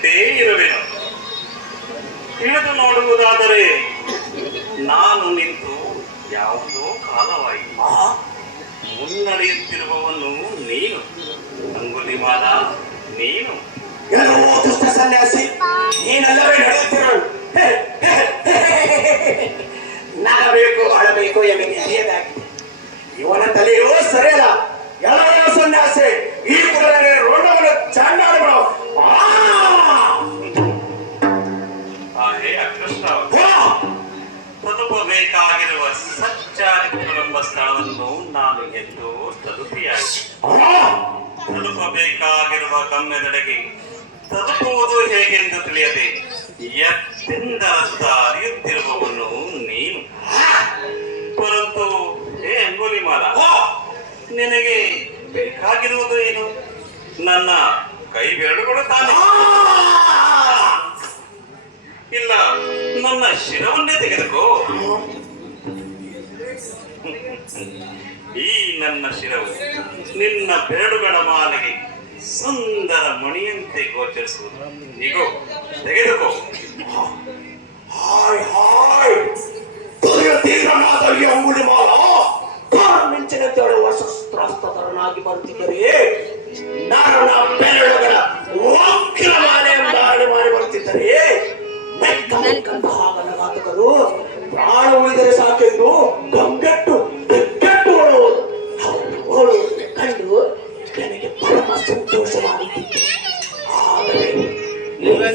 ಕಾಯುತ್ತೇ ಇರುವೆನು. ಇಳಿದು ನೋಡುವುದಾದರೆ, ನಾನು ನಿಂತು ಯಾವುದೋ ಕಾಲವಾಯಿತು ಮುನ್ನಡೆಯುತ್ತಿರುವವನು ನೀನು. ಅಂಗುಲಿಮಾಲ ನೀನು. ಎಲ್ಲವೋ ದುಷ್ಟ ಸನ್ಯಾಸಿ, ನೀನೆಲ್ಲವೇ ನಡೆಯುತ್ತಿರು ನಗಬೇಕು ಅಳಬೇಕು ಎಂಬ ಇವನ ತಲೆಯೋ ಸರಿಯಲ್ಲ. ತಲುಪಬೇಕಾಗಿರುವ ಸಚ್ಚಾರಿತ್ರವೆಂಬ ಸ್ಥಳವನ್ನು ನಾನು ಎದ್ದು ತಲುಪಿಯಾಗಿ. ತಲುಪಬೇಕಾಗಿರುವ ಗಮ್ಯದೆಡೆಗೆ ತಲುಪುವುದು ಹೇಗೆಂದು ತಿಳಿಯದೆ ಎತ್ತೆಂದರತ್ತ ಅರಿಯುತ್ತಿರುವವನು ನೀನು. ಪರಂತು ಹೇ ಅಂಗುಲಿಮಾಲ, ನಿನಗೆ ಬೇಕಾಗಿರುವುದು ಏನು? ನನ್ನ ಕೈ ಬೆರಳುಗಳು ತಾನೆ ಇಲ್ಲ ನನ್ನ ಶಿರವನ್ನೇ ತೆಗೆದುಕೋ ಈ ನನ್ನ ಶಿರವು ನಿನ್ನ ಬೆರಳುಗಳ ಮಾಲೆಗೆ ಸುಂದರ ಮಣಿಯಂತೆ ಗೋಚರಿಸುವುದು ಈಗೋ ತೆಗೆದುಕೋ ಹಾಯ್ ಹಾಯ್ ತೊರೆಯ ಅಂಗುಡಿ ಮಾಲ ಅಂಗುಳಿ ಮಾಲ ಮಿಂಚಿನ ತೆರಳುವ ಶಸ್ತ್ರಾಸ್ತ್ರಧರನಾಗಿ ಬರುತ್ತಿದ್ದರೆ ಬೆರಳುಗಳ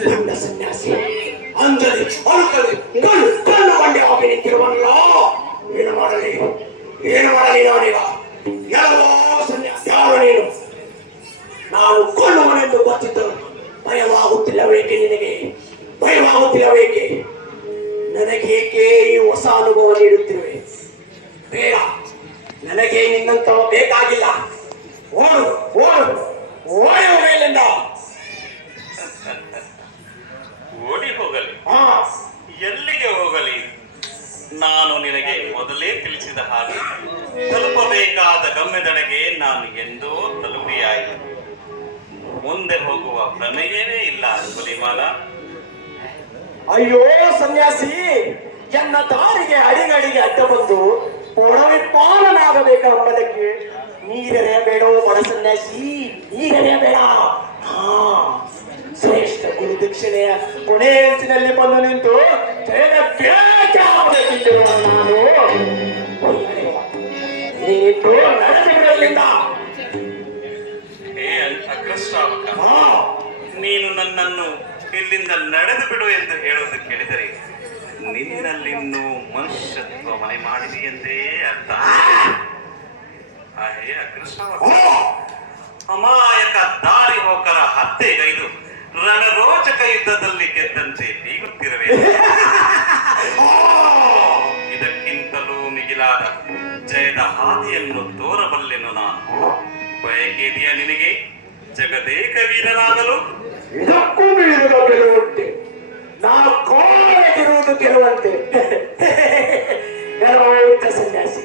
ಗಂಡ ಸನ್ಯಾಸಿ ಅಂಜಲಿ ಅಳುಕಲಿ ಕಣ್ಣು ಕಣ್ಣು ಕಂಡೆ ಹೋಗಿ ನಿಂತಿರುವಲ್ಲ ಏನು ಮಾಡಲಿ ಏನು ಮಾಡಲಿ ನಾನೀಗ ಎಲ್ಲವೋ ಸನ್ಯಾಸಿ ಯಾರು ನೀನು ನಾನು ಕೊಳ್ಳುವನೆಂದು ಗೊತ್ತಿದ್ದರು ಭಯವಾಗುತ್ತಿಲ್ಲವೇಕೆ ನಿನಗೆ ಭಯವಾಗುತ್ತಿಲ್ಲವೇಕೆ ನನಗೇಕೆ ಈ ಹೊಸ ಅನುಭವ ನೀಡುತ್ತಿರುವೆ ಬೇಡ ನನಗೆ ನಿನ್ನಂತ ಬೇಕಾಗಿಲ್ಲ ಓಡು ಓಡು ಓಡುವ ಮೇಲಿಂದ ಓಡಿ ಹೋಗಲಿ ಹಾ ಎಲ್ಲಿಗೆ ಹೋಗಲಿ ನಾನು ನಿನಗೆ ಮೊದಲೇ ತಿಳಿಸಿದ ಹಾಗೆ ತಲುಪಬೇಕಾದ ಗಮ್ಯದಡೆಗೆ ನಾನು ಎಂದೋ ತಲುಪಿಯಾಯಿತು. ಮುಂದೆ ಹೋಗುವ ಪ್ರಮೇಯವೇ ಇಲ್ಲ ಹುಲಿಮಾಲ ಅಯ್ಯೋ ಸನ್ಯಾಸಿ, ಎನ್ನ ದಾರಿಗೆ ಅಡಿಗಡಿಗೆ ಅಡ್ಡ ಬಂದು ಒಡವೆ ಪಾಲನಾಗಬೇಕೆಂಬುದಕ್ಕೆ ನೀರೇ ಬೇಡೋ ಬಡ ಸನ್ಯಾಸಿ ನೀರೇ ಬೇಡ ಶ್ರೇಷ್ಠ ಗುರು ದಕ್ಷಿಣೆಯ ಕೊನೆಯಲ್ಲಿ ಬಂದು ನಿಂತು ನಾನು. ನೀನಿಟ್ಟು ಹೇ ಅಗ್ರಶ್ರಾವಕ ನೀನು ನನ್ನನ್ನು ಇಲ್ಲಿಂದ ನಡೆದು ಬಿಡು ಎಂದು ಹೇಳುವುದು ಕೇಳಿದರೆ ನಿನ್ನಲ್ಲಿನ್ನೂ ಮನುಷ್ಯತ್ವ ಮನೆ ಮಾಡಿದೆಯೆಂದೇ ಅರ್ಥ. ಆ ಹೇ ಅಗ್ರಶ್ರಾವಕ ಹಾ. ಅಮಾಯಕ ದಾರಿ ಹೋಕರ ಹತ್ಯೆಗೈದು ರಣರೋಚಕ ಯುದ್ಧದಲ್ಲಿ ಗೆದ್ದಂತೆ ಹಾದಿಯನ್ನು ತೋರಬಲ್ಲೆನು ನಾನು ಬಯಕೆದೆಯ ನಿನಗೆ? ಜಗದೇಕ ವೀರನಾಗಲು ಇದಕ್ಕೂ ಮೀರಿದ ಗೆಲುವಂತೆ. ನಾನು ಕೋಣೆಗಿರುವುದು ಗೆಲುವಂತೆ. ಸನ್ಯಾಸಿ.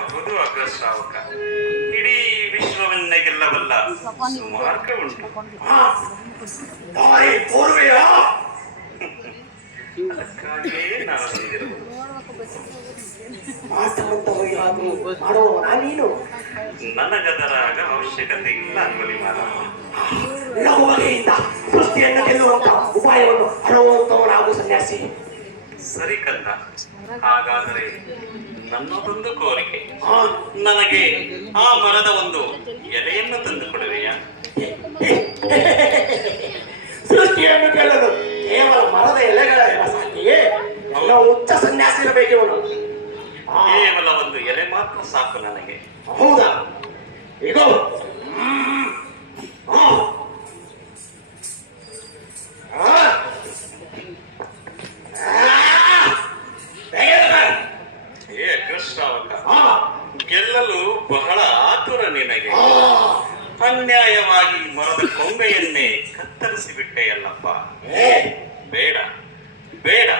ಹೌದು ಅಗ್ರಶ್ರಾವಕ. ಇಡೀ ವಿಶ್ವವನ್ನೇ ಗೆಲ್ಲಬಲ್ಲ ಸುಮಾರ್ಗ ಉಂಟು. ದಾರಿ ಪೂರ್ವೆಯ ಅದಕ್ಕಾಗಿಯೇ ನಾನು ಬಂದಿರುವುದು ಮಾಡುವವನ ನೀನು ನನಗದರ ಅವಶ್ಯಕತೆ ಇಲ್ಲ ಅಂಗುಲಿಮಾಲ ಲಘು ಬಗೆಯಿಂದ ಸೃಷ್ಟಿಯನ್ನು ಗೆಲ್ಲುವಂತ ಉಪಾಯವನ್ನು ಹರಡುವಂತವನಾಗು ಸನ್ಯಾಸಿ. ಸರಿ ಕಂದ ಹಾಗಾದರೆ ನನ್ನದೊಂದು ಕೋರಿಕೆ. ನನಗೆ ಆ ಮರದ ಒಂದು ಎಲೆಯನ್ನು ತಂದು ಕೊಡುವೆಯಾ ಸಾಕು ನನಗೆ. ಹೌದಾ? ಈಗ ಹಾ. ಗೆಲ್ಲಲು ಬಹಳ ಆತುರ ನಿನಗೆ. ಅನ್ಯಾಯವಾಗಿ ಮರದ ಕೊಂಬೆಯನ್ನೇ ಕತ್ತರಿಸಿ ಬಿಟ್ಟೆಯಲ್ಲಪ್ಪ. ಬೇಡ. ಬೇಡ.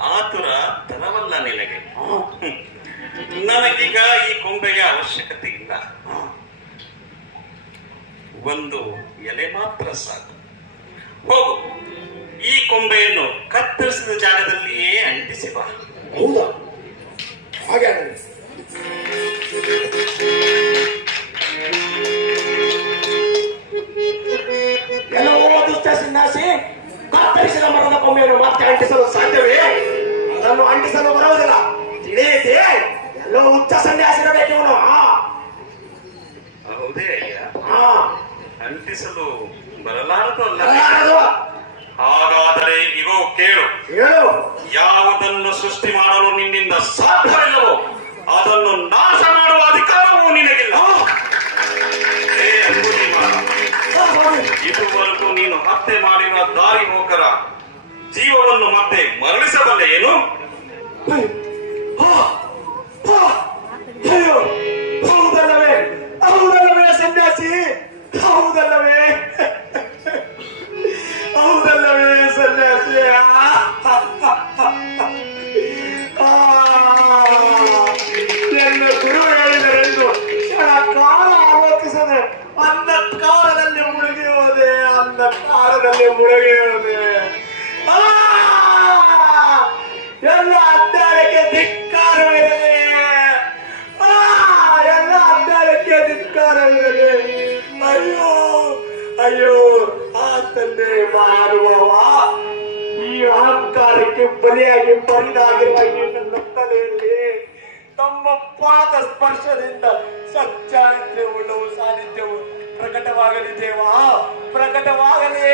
ಆತುರ ತರವಲ್ಲ ನಿನಗೆ. ನನಗೀಗ ಈ ಕೊಂಬೆಗೆ ಅವಶ್ಯಕತೆ ಇಲ್ಲ. ಒಂದು ಎಲೆ ಮಾತ್ರ ಸಾಕು. ಹೋಗು. ಈ ಕೊಂಬೆಯನ್ನು ಕತ್ತರಿಸಿದ ಜಾಗದಲ್ಲಿಯೇ ಅಂಟಿಸಿ ಬಾ. ಹಾಗೆ ಕತ್ತರಿಸಿದ ಮರದ ಕೊಂಬೆಯನ್ನು ಮಾತ್ರ ಅಂಟಿಸಲು ಸಾಧ್ಯವೇ? ಅದನ್ನು ಅಂಟಿಸಲು ಬರುವುದಿಲ್ಲ. ತಿಳಿಯಿತೆ ಎಲ್ಲೋ ಹುಚ್ಚ ಸನ್ಯಾಸಿರಬೇಕು ಇವನು ಹೌದೇ ಅಯ್ಯ. ಅಂಟಿಸಲು ಬರಲಾರದು ಅಲ್ಲ? ಹಾಗಾದರೆ ಇಗೋ ಕೇಳು. ಹೇಳು. ಯಾವುದನ್ನು ಸೃಷ್ಟಿ ಮಾಡಲು ನಿನ್ನಿಂದ ಸಾಧ್ಯವಿಲ್ಲವೋ ಅದನ್ನು ನಾಶ ಮಾಡುವ ಅಧಿಕಾರವೂ ನಿನಗಿಲ್ಲ. ಇದುವರೆಗೂ ನೀನು ಹತ್ಯೆ ಮಾಡಿರುವ ದಾರಿ ಹೋಕರ ಜೀವವನ್ನು ಮತ್ತೆ ಮರಳಿಸಬಲ್ಲ ಏನು? ಹೌದಲ್ಲವೇ ಹೌದಲ್ಲವೇ ಸನ್ಯಾಸಿ ಹೌದಲ್ಲವೇ ಹೌದಲ್ಲವೇ ಮಾಡುವವ ಈ ಅಹಂಕಾರಕ್ಕೆ ಬಲಿಯಾಗಿ ಬರಿದಾಗಿರುವ ಈ ತಲೆಯಲ್ಲಿ ತಮ್ಮ ಪಾದ ಸ್ಪರ್ಶದಿಂದ ಸಚ್ಚಾರಿತ್ರ್ಯವುಳ್ಳವು ಸಾನ್ನಿಧ್ಯವು ಪ್ರಕಟವಾಗಲಿ ದೇವ. ಪ್ರಕಟವಾಗಲಿ.